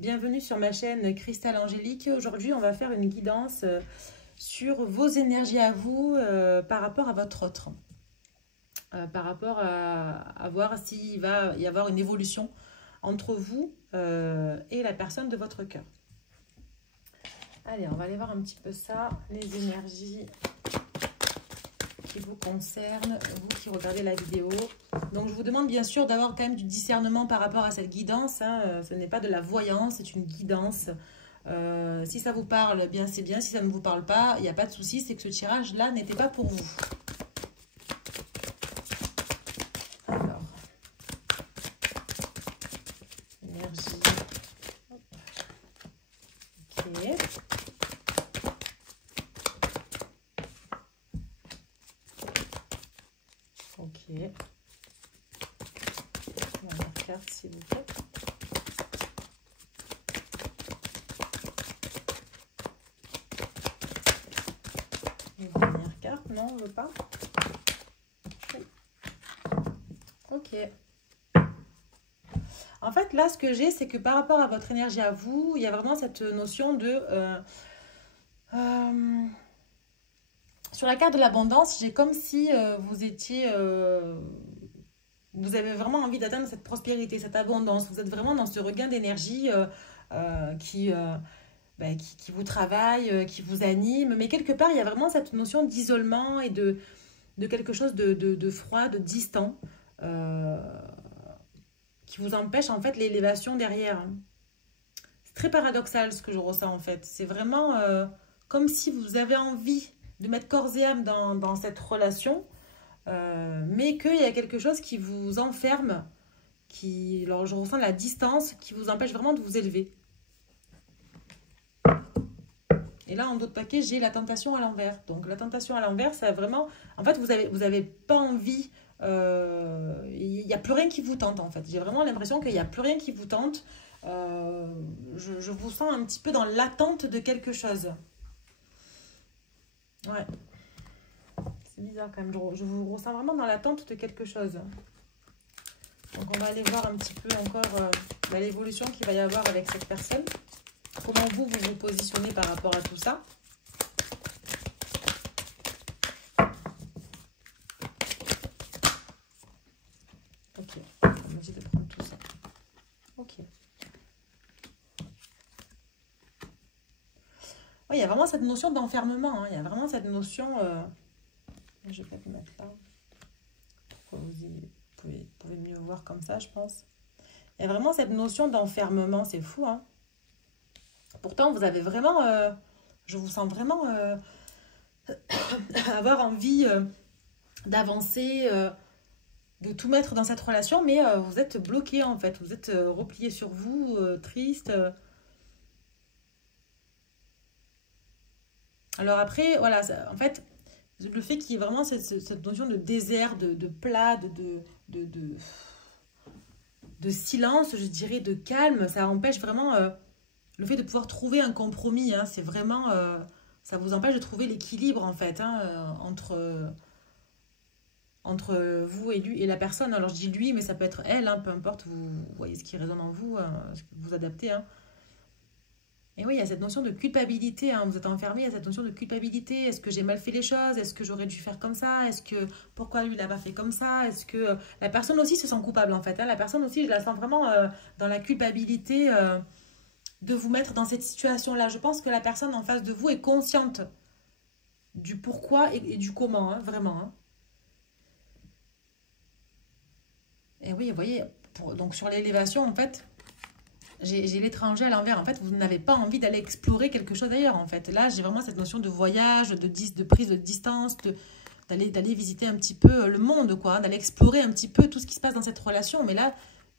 bienvenue sur ma chaîne Cristal Angélique. Aujourd'hui, on va faire une guidance sur vos énergies à vous par rapport à votre autre. Par rapport à voir s'il va y avoir une évolution entre vous et la personne de votre cœur. Allez, on va aller voir un petit peu ça, les énergies qui vous concernent, vous qui regardez la vidéo. Donc, je vous demande bien sûr d'avoir quand même du discernement par rapport à cette guidance. Hein. Ce n'est pas de la voyance, c'est une guidance. Si ça vous parle, bien c'est bien. Si ça ne vous parle pas, il n'y a pas de souci. C'est que ce tirage-là n'était pas pour vous. Alors, énergie. Ok. Ok. Dernière carte, s'il vous plaît. Une dernière carte, non, on ne veut pas. Ok. En fait, là, ce que j'ai, c'est que par rapport à votre énergie à vous, il y a vraiment cette notion de... sur la carte de l'abondance, j'ai comme si vous étiez... vous avez vraiment envie d'atteindre cette prospérité, cette abondance. Vous êtes vraiment dans ce regain d'énergie qui vous travaille, qui vous anime. Mais quelque part, il y a vraiment cette notion d'isolement et de quelque chose de froid, de distant, qui vous empêche en fait l'élévation derrière. C'est très paradoxal ce que je ressens en fait. C'est vraiment comme si vous avez envie de mettre corps et âme dans cette relation, mais qu'il y a quelque chose qui vous enferme, alors je ressens la distance qui vous empêche vraiment de vous élever. Et là, en d'autres paquets, j'ai la tentation à l'envers. Donc, la tentation à l'envers, ça vraiment... En fait, vous avez pas envie... Il n'y a plus rien qui vous tente, en fait. J'ai vraiment l'impression qu'il n'y a plus rien qui vous tente. Je vous sens un petit peu dans l'attente de quelque chose. Ouais. C'est bizarre quand même. Je vous ressens vraiment dans l'attente de quelque chose. Donc, on va aller voir un petit peu encore l'évolution qu'il va y avoir avec cette personne. Comment vous vous positionnez par rapport à tout ça. Ok, on va essayer de prendre tout ça. Ok. Ouais, il y a vraiment cette notion d'enfermement. Hein. Il y a vraiment cette notion... Je vais peut-être mettre là. Vous pouvez mieux voir comme ça, je pense. Il y a vraiment cette notion d'enfermement. C'est fou, hein. Pourtant, vous avez vraiment... je vous sens vraiment avoir envie d'avancer, de tout mettre dans cette relation, mais vous êtes bloqué en fait. Vous êtes replié sur vous, triste. Alors après, voilà, ça, en fait, le fait qu'il y ait vraiment cette notion de désert, de plat, de silence, je dirais, de calme, ça empêche vraiment le fait de pouvoir trouver un compromis. Hein, c'est vraiment, ça vous empêche de trouver l'équilibre en fait, hein, entre vous et lui et la personne. Alors je dis lui, mais ça peut être elle, hein, peu importe, vous voyez ce qui résonne en vous, ce que vous adaptez. Hein. Et oui, il y a cette notion de culpabilité, hein, vous êtes enfermé, il y a cette notion de culpabilité. Est-ce que j'ai mal fait les choses? Est-ce que j'aurais dû faire comme ça? Pourquoi lui, il n'a pas fait comme ça? Est-ce que la personne aussi se sent coupable en fait, hein. La personne aussi, je la sens vraiment dans la culpabilité de vous mettre dans cette situation-là. Je pense que la personne en face de vous est consciente du pourquoi et du comment, hein, vraiment. Hein. Et oui, vous voyez, donc sur l'élévation, en fait, j'ai l'étranger à l'envers. En fait, vous n'avez pas envie d'aller explorer quelque chose d'ailleurs, en fait. Là, j'ai vraiment cette notion de voyage, de prise de distance, d'aller visiter un petit peu le monde, quoi, hein, d'aller explorer un petit peu tout ce qui se passe dans cette relation. Mais là,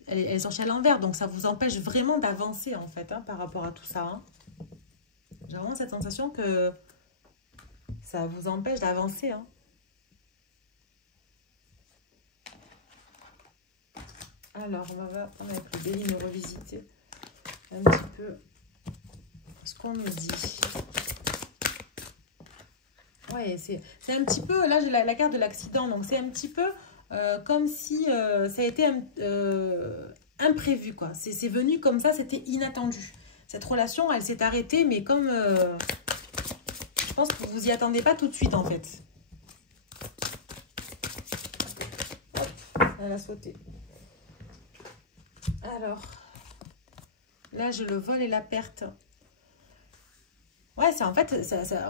elle est sortie à l'envers, donc ça vous empêche vraiment d'avancer, en fait, hein, par rapport à tout ça. Hein. J'ai vraiment cette sensation que ça vous empêche d'avancer, hein. Alors, on va voir avec le Béline revisiter un petit peu ce qu'on nous dit. Ouais, c'est un petit peu, là j'ai la carte de l'accident, donc c'est un petit peu comme si ça a été imprévu, quoi. C'est venu comme ça, c'était inattendu. Cette relation, elle s'est arrêtée, mais comme... je pense que vous y attendez pas tout de suite, en fait. Hop, elle a sauté. Alors, là, j'ai le vol et la perte. Ouais, c'est en fait,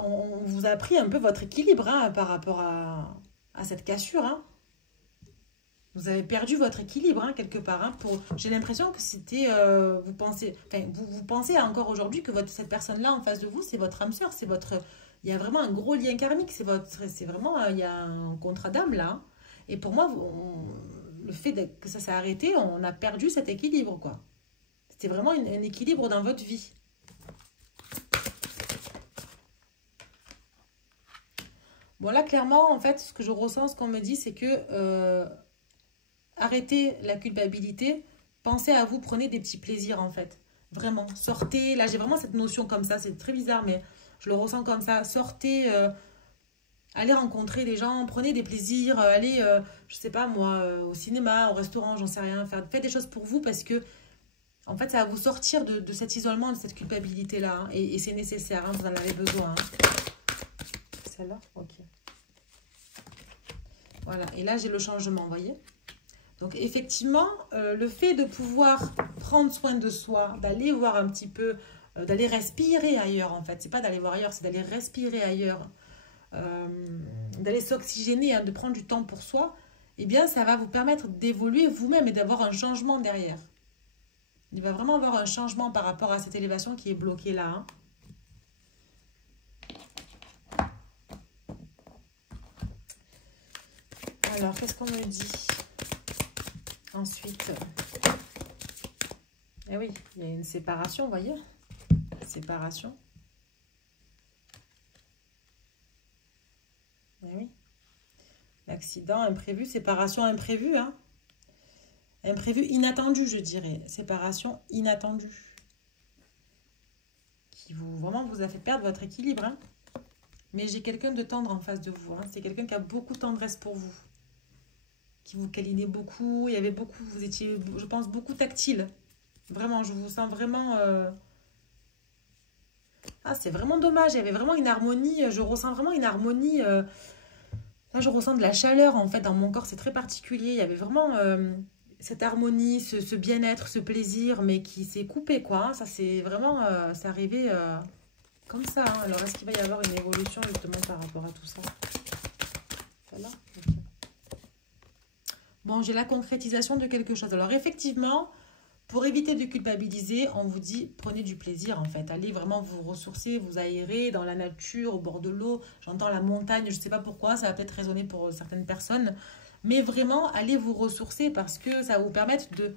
on vous a pris un peu votre équilibre hein, par rapport à cette cassure. Hein. Vous avez perdu votre équilibre hein, quelque part. Hein, j'ai l'impression que c'était, vous pensez encore aujourd'hui que cette personne-là en face de vous, c'est votre âme sœur, c'est votre, il y a vraiment un gros lien karmique, c'est vraiment, il y a un contrat d'âme là. Hein. Et pour moi, le fait que ça s'est arrêté, on a perdu cet équilibre quoi. C'était vraiment un équilibre dans votre vie. Bon, là, clairement, en fait, ce que je ressens, ce qu'on me dit, c'est que arrêtez la culpabilité, pensez à vous, prenez des petits plaisirs, en fait. Vraiment, sortez. Là, j'ai vraiment cette notion comme ça, c'est très bizarre, mais je le ressens comme ça. Sortez, allez rencontrer des gens, prenez des plaisirs, allez, je sais pas moi, au cinéma, au restaurant, j'en sais rien. Faites des choses pour vous parce que, en fait, ça va vous sortir de cet isolement, de cette culpabilité-là. Hein, et c'est nécessaire, hein, vous en avez besoin. Hein. Celle-là, ok. Voilà, et là j'ai le changement, vous voyez. Donc effectivement, le fait de pouvoir prendre soin de soi, d'aller voir un petit peu, d'aller respirer ailleurs en fait. C'est pas d'aller voir ailleurs, c'est d'aller respirer ailleurs. D'aller s'oxygéner, hein, de prendre du temps pour soi. Eh bien, ça va vous permettre d'évoluer vous-même et d'avoir un changement derrière. Il va vraiment avoir un changement par rapport à cette élévation qui est bloquée là. Hein. Alors, qu'est-ce qu'on me dit ensuite? Eh oui, il y a une séparation, vous voyez? Séparation. Eh oui. L'accident imprévu, séparation imprévue. Hein? Imprévu, inattendu, je dirais. Séparation inattendue. Qui vraiment vous a fait perdre votre équilibre. Hein? Mais j'ai quelqu'un de tendre en face de vous. Hein? C'est quelqu'un qui a beaucoup de tendresse pour vous. Qui vous câlinait beaucoup. Il y avait beaucoup, vous étiez, je pense, beaucoup tactile. Vraiment, je vous sens vraiment... Ah, c'est vraiment dommage. Il y avait vraiment une harmonie. Je ressens vraiment une harmonie. Là, je ressens de la chaleur, en fait, dans mon corps. C'est très particulier. Il y avait vraiment cette harmonie, ce bien-être, ce plaisir, mais qui s'est coupé, quoi. Hein. Ça, c'est vraiment... c'est arrivé comme ça. Hein. Alors, est-ce qu'il va y avoir une évolution, justement, par rapport à tout ça? Voilà. Okay. Bon, j'ai la concrétisation de quelque chose. Alors, effectivement... Pour éviter de culpabiliser, on vous dit prenez du plaisir en fait. Allez vraiment vous ressourcer, vous aérer dans la nature, au bord de l'eau. J'entends la montagne, je ne sais pas pourquoi, ça va peut-être résonner pour certaines personnes. Mais vraiment, allez vous ressourcer parce que ça va vous permettre de,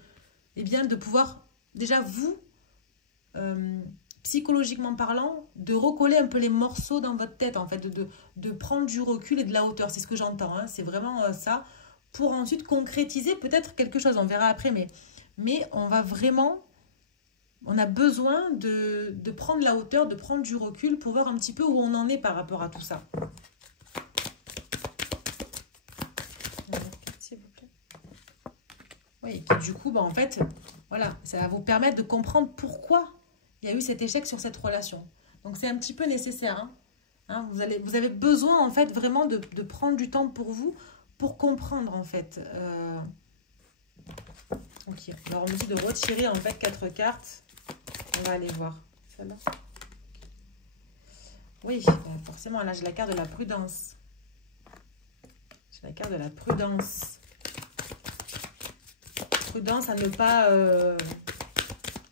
eh bien, de pouvoir déjà vous, psychologiquement parlant, de recoller un peu les morceaux dans votre tête en fait. De prendre du recul et de la hauteur. C'est ce que j'entends, hein, c'est vraiment ça. Pour ensuite concrétiser peut-être quelque chose, on verra après, mais on va vraiment, on a besoin de prendre la hauteur, de prendre du recul pour voir un petit peu où on en est par rapport à tout ça. S'il vous plaît. Oui, et puis du coup, bah, en fait, voilà, ça va vous permettre de comprendre pourquoi il y a eu cet échec sur cette relation. Donc c'est un petit peu nécessaire. Hein. Hein, vous avez besoin en fait vraiment de prendre du temps pour vous, pour comprendre en fait. Ok, alors on me dit de retirer en fait 4 cartes. On va aller voir. Celle-là. Oui, forcément, là j'ai la carte de la prudence. J'ai la carte de la prudence. Prudence à ne pas...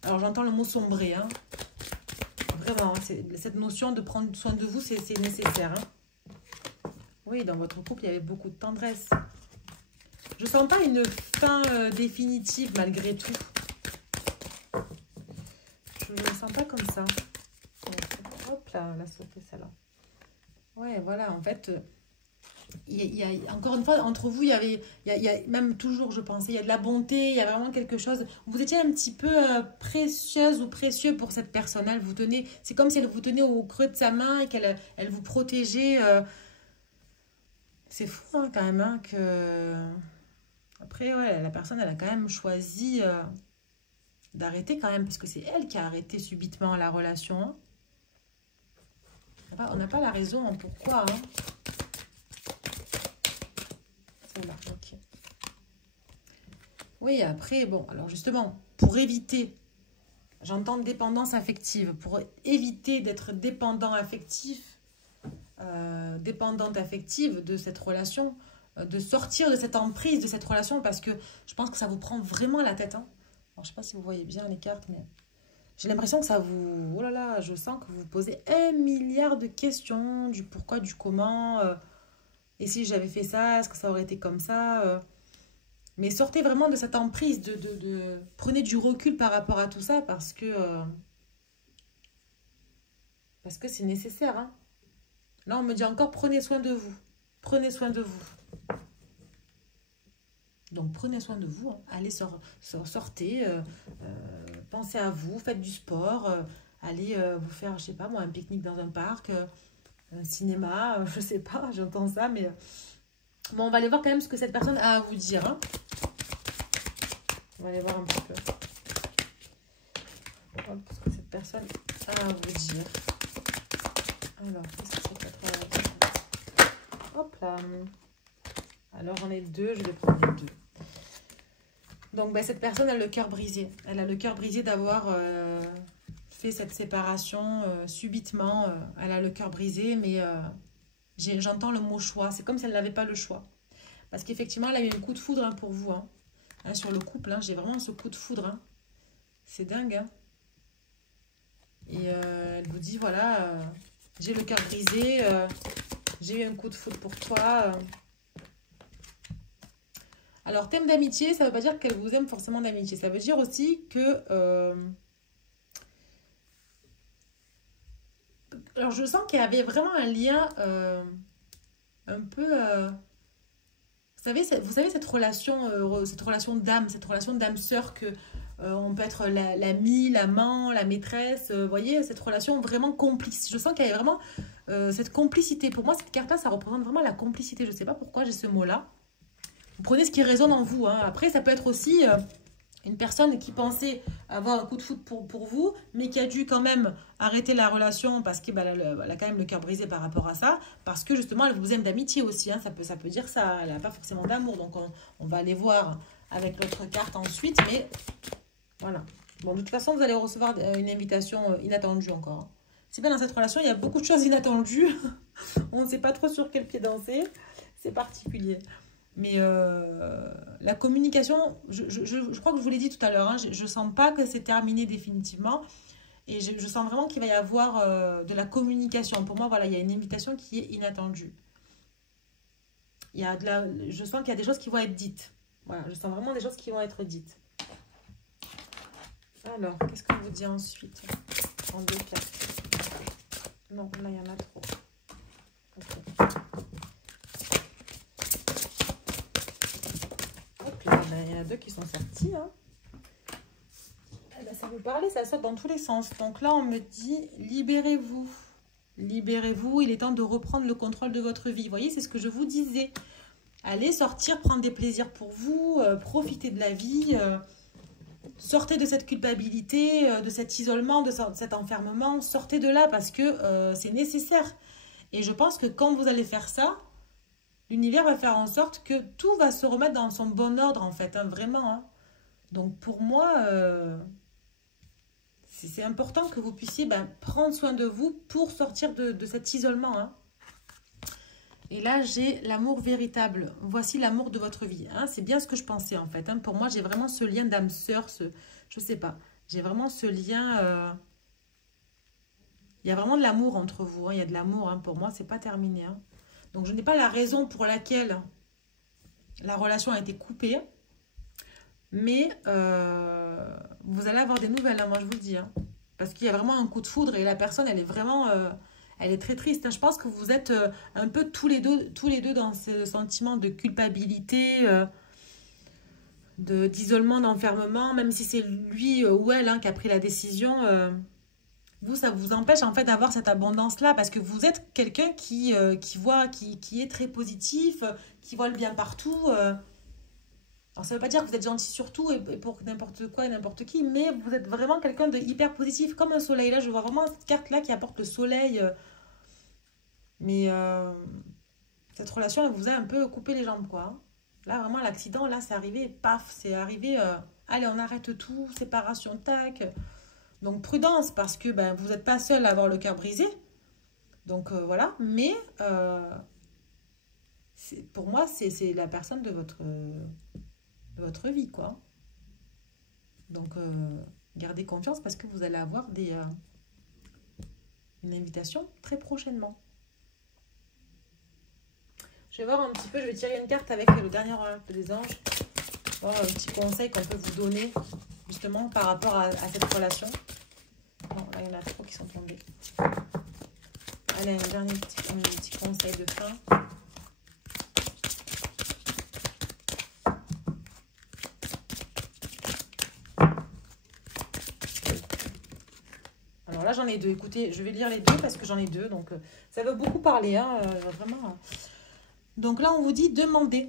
Alors j'entends le mot sombrer. Hein. Vraiment, cette notion de prendre soin de vous, c'est nécessaire. Hein. Oui, dans votre couple, il y avait beaucoup de tendresse. Je sens pas une fin définitive malgré tout. Je ne me sens pas comme ça. Hop là, la sauté celle-là. Ouais, voilà, en fait, encore une fois, entre vous, il y a même toujours, je pensais, il y a de la bonté, il y a vraiment quelque chose. Vous étiez un petit peu précieuse ou précieux pour cette personne. Elle vous tenait, c'est comme si elle vous tenait au creux de sa main et qu'elle vous protégeait. C'est fou hein, quand même hein, que... Après, ouais, la personne, elle a quand même choisi d'arrêter quand même, parce que c'est elle qui a arrêté subitement la relation. Hein. On n'a pas la raison, hein, pourquoi. Hein. Voilà, ok. Oui, après, bon, alors justement, pour éviter, j'entends dépendance affective, pour éviter d'être dépendant affectif, dépendante affective de cette relation, de sortir de cette emprise de cette relation, parce que je pense que ça vous prend vraiment la tête. Hein. Alors, je ne sais pas si vous voyez bien les cartes, mais j'ai l'impression que ça vous... Oh là là, je sens que vous vous posez 1 milliard de questions, du pourquoi, du comment. Et si j'avais fait ça, est-ce que ça aurait été comme ça mais sortez vraiment de cette emprise, prenez du recul par rapport à tout ça, parce que c'est nécessaire. Hein. Là, on me dit encore, prenez soin de vous. Prenez soin de vous. Donc, prenez soin de vous. Hein. Allez, sortez, pensez à vous, faites du sport, allez vous faire, je sais pas moi, un pique-nique dans un parc, un cinéma, je sais pas, j'entends ça, mais... Bon, on va aller voir quand même ce que cette personne a à vous dire. Hein. On va aller voir un petit peu. Ce que cette personne a à vous dire. Alors, qu'est-ce que c'est que cette relation? Hop là. Alors, j'en ai deux, je vais prendre les deux. Donc, ben, cette personne a le cœur brisé. Elle a le cœur brisé d'avoir fait cette séparation subitement. Elle a le cœur brisé, mais... j'entends le mot choix. C'est comme si elle n'avait pas le choix. Parce qu'effectivement, elle a eu un coup de foudre hein, pour vous. Hein. Hein, sur le couple, hein, j'ai vraiment ce coup de foudre. Hein. C'est dingue. Hein. Et elle vous dit, voilà, j'ai le cœur brisé. J'ai eu un coup de foudre pour toi. Alors, thème d'amitié, ça ne veut pas dire qu'elle vous aime forcément d'amitié. Ça veut dire aussi que... alors, je sens qu'il y avait vraiment un lien un peu... vous savez cette relation d'âme, cette relation d'âme-sœur que on peut être l'ami, l'amant, la maîtresse. Vous voyez, cette relation vraiment complice. Je sens qu'il y avait vraiment cette complicité. Pour moi, cette carte-là, ça représente vraiment la complicité. Je ne sais pas pourquoi j'ai ce mot-là. Vous prenez ce qui résonne en vous. Hein. Après, ça peut être aussi... une personne qui pensait avoir un coup de foudre pour vous, mais qui a dû quand même arrêter la relation parce qu'elle a quand même le cœur brisé par rapport à ça, parce que justement, elle vous aime d'amitié aussi. Hein, ça peut dire ça. Elle n'a pas forcément d'amour. Donc, on va aller voir avec l'autre carte ensuite. Mais voilà. Bon, de toute façon, vous allez recevoir une invitation inattendue encore. Hein. C'est bien dans cette relation, il y a beaucoup de choses inattendues. On ne sait pas trop sur quel pied danser. C'est particulier. Mais la communication, je crois que je vous l'ai dit tout à l'heure, hein, je ne sens pas que c'est terminé définitivement. Et je sens vraiment qu'il va y avoir de la communication. Pour moi, voilà, il y a une invitation qui est inattendue. Je sens qu'il y a des choses qui vont être dites. Voilà, je sens vraiment des choses qui vont être dites. Alors, qu'est-ce qu'on vous dit ensuite? En deux cartes. Non, là, il y en a trop. Okay. Il y en a deux qui sont sortis. Hein. Ça vous parlait, ça saute dans tous les sens. Donc là, on me dit, libérez-vous. Libérez-vous, il est temps de reprendre le contrôle de votre vie. Vous voyez, c'est ce que je vous disais. Allez sortir, prendre des plaisirs pour vous, profiter de la vie. Sortez de cette culpabilité, de cet isolement, de cet enfermement. Sortez de là parce que c'est nécessaire. Et je pense que quand vous allez faire ça, l'univers va faire en sorte que tout va se remettre dans son bon ordre, en fait, hein, vraiment. Hein. Donc, pour moi, c'est important que vous puissiez prendre soin de vous pour sortir de cet isolement. Hein. Et là, j'ai l'amour véritable. Voici l'amour de votre vie. Hein. C'est bien ce que je pensais, en fait. Hein. Pour moi, j'ai vraiment ce lien d'âme-sœur. Je sais pas. J'ai vraiment ce lien... Il y a vraiment de l'amour entre vous. Hein. Il y a de l'amour. Hein. Pour moi, c'est pas terminé. Hein. Donc, je n'ai pas la raison pour laquelle la relation a été coupée. Mais vous allez avoir des nouvelles, hein, moi, je vous le dis. Hein. Parce qu'il y a vraiment un coup de foudre et la personne, elle est vraiment... elle est très triste. Hein. Je pense que vous êtes un peu tous les deux dans ce sentiment de culpabilité, d'isolement, d'enfermement. Même si c'est lui ou elle qui a pris la décision... vous, ça vous empêche en fait d'avoir cette abondance-là parce que vous êtes quelqu'un qui est très positif, qui voit le bien partout. Alors, ça ne veut pas dire que vous êtes gentil sur tout et pour n'importe quoi et n'importe qui, mais vous êtes vraiment quelqu'un de hyper positif, comme un soleil. Là, je vois vraiment cette carte-là qui apporte le soleil. Mais cette relation, elle vous a un peu coupé les jambes, quoi. Là, vraiment, l'accident, là, c'est arrivé, paf, c'est arrivé. Allez, on arrête tout, séparation, tac. Donc, prudence, parce que ben, vous n'êtes pas seul à avoir le cœur brisé. Donc, voilà. Mais, pour moi, c'est la personne de votre vie, quoi. Donc, gardez confiance parce que vous allez avoir une invitation très prochainement. Je vais voir un petit peu, je vais tirer une carte avec le dernier oracle des anges. Voir un petit conseil qu'on peut vous donner justement par rapport à cette relation. Non, là, il y en a trop qui sont tombés. Allez, un dernier petit conseil de fin. Alors là, j'en ai deux. Écoutez, je vais lire les deux parce que j'en ai deux. Donc, ça veut beaucoup parler, hein, vraiment. Donc là, on vous dit demandez.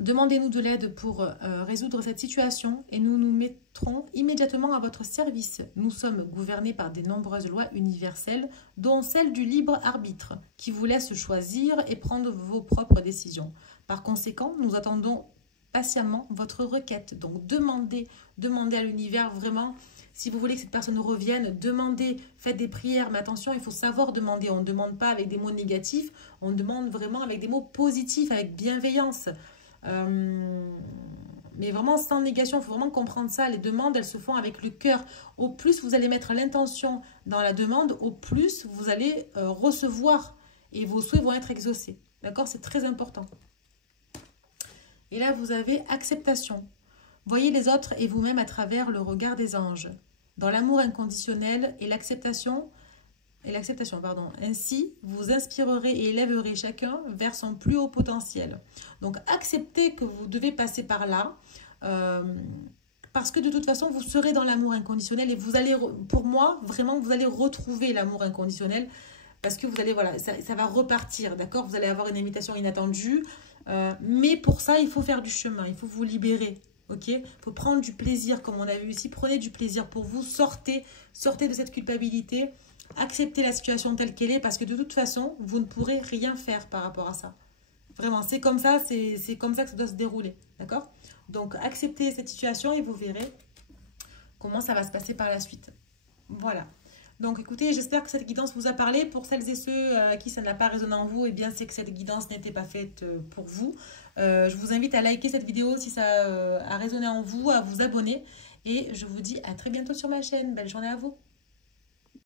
Demandez-nous de l'aide pour résoudre cette situation et nous nous mettrons immédiatement à votre service. Nous sommes gouvernés par de nombreuses lois universelles, dont celle du libre arbitre, qui vous laisse choisir et prendre vos propres décisions. Par conséquent, nous attendons patiemment votre requête. Donc demandez à l'univers vraiment. Si vous voulez que cette personne revienne, demandez, faites des prières. Mais attention, il faut savoir demander. On ne demande pas avec des mots négatifs, on demande vraiment avec des mots positifs, avec bienveillance. Mais vraiment sans négation, il faut vraiment comprendre ça. Les demandes, elles se font avec le cœur. Au plus vous allez mettre l'intention dans la demande, au plus vous allez recevoir et vos souhaits vont être exaucés. D'accord? C'est très important. Et là, vous avez acceptation. Voyez les autres et vous-même à travers le regard des anges. Dans l'amour inconditionnel et l'acceptation, Ainsi, vous inspirerez et élèverez chacun vers son plus haut potentiel. Donc, acceptez que vous devez passer par là, parce que de toute façon, vous serez dans l'amour inconditionnel et vous allez, pour moi, vraiment, vous allez retrouver l'amour inconditionnel parce que vous allez, voilà, ça va repartir, d'accord? Vous allez avoir une invitation inattendue, mais pour ça, il faut faire du chemin, il faut vous libérer. Ok, il faut prendre du plaisir, comme on a vu ici. Prenez du plaisir pour vous. Sortez de cette culpabilité. Acceptez la situation telle qu'elle est parce que de toute façon, vous ne pourrez rien faire par rapport à ça. Vraiment, c'est comme ça, c'est comme ça que ça doit se dérouler. D'accord? Donc, acceptez cette situation et vous verrez comment ça va se passer par la suite. Voilà. Donc, écoutez, j'espère que cette guidance vous a parlé. Pour celles et ceux à qui ça n'a pas résonné en vous, eh bien, c'est que cette guidance n'était pas faite pour vous. Je vous invite à liker cette vidéo si ça a résonné en vous, à vous abonner. Et je vous dis à très bientôt sur ma chaîne. Belle journée à vous.